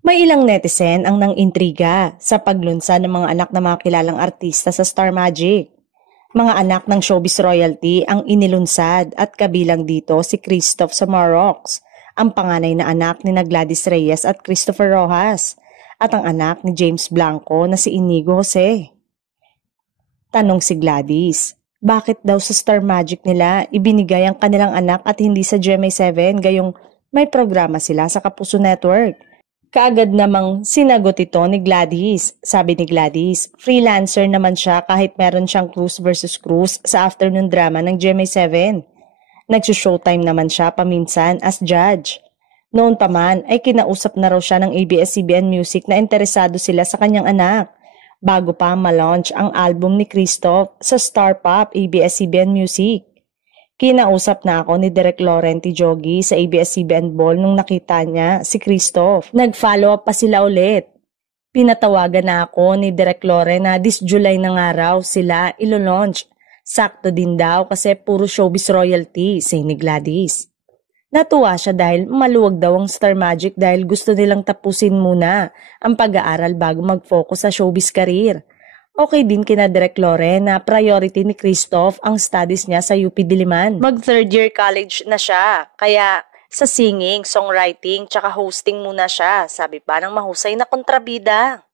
May ilang netizen ang nang-intriga sa paglunsad ng mga anak ng mga kilalang artista sa Star Magic. Mga anak ng showbiz royalty ang inilunsad at kabilang dito si Christoph Samorox, ang panganay na anak ni Gladys Reyes at Christopher Rojas, at ang anak ni James Blanco na si Inigo Jose. Tanong si Gladys, bakit daw sa Star Magic nila ibinigay ang kanilang anak at hindi sa GMA7 gayong may programa sila sa Kapuso Network? Kaagad namang sinagot ito ni Gladys. Sabi ni Gladys, freelancer naman siya kahit meron siyang Cruz versus Cruz sa afternoon drama ng GMA7. Nagsushowtime naman siya paminsan as judge. Noon pa man ay kinausap na raw siya ng ABS-CBN Music na interesado sila sa kanyang anak. Bago pa ma-launch ang album ni Christoph sa Star Pop ABS-CBN Music. Kinausap na ako ni Direk Laurenti Jogi sa ABS-CBN Ball nung nakita niya si Christoph. Nag-follow up pa sila ulit. Pinatawagan na ako ni Direk Loren na this July na nga raw sila ilo-launch. Sakto din daw kasi puro showbiz royalty, say ni Gladys. Natuwa siya dahil maluwag daw ang Star Magic dahil gusto nilang tapusin muna ang pag-aaral bago mag-focus sa showbiz career. Okay din kina Direk Loren na priority ni Christoph ang studies niya sa UP Diliman. Mag third year college na siya, kaya sa singing, songwriting, tsaka hosting muna siya, sabi pa ng mahusay na kontrabida.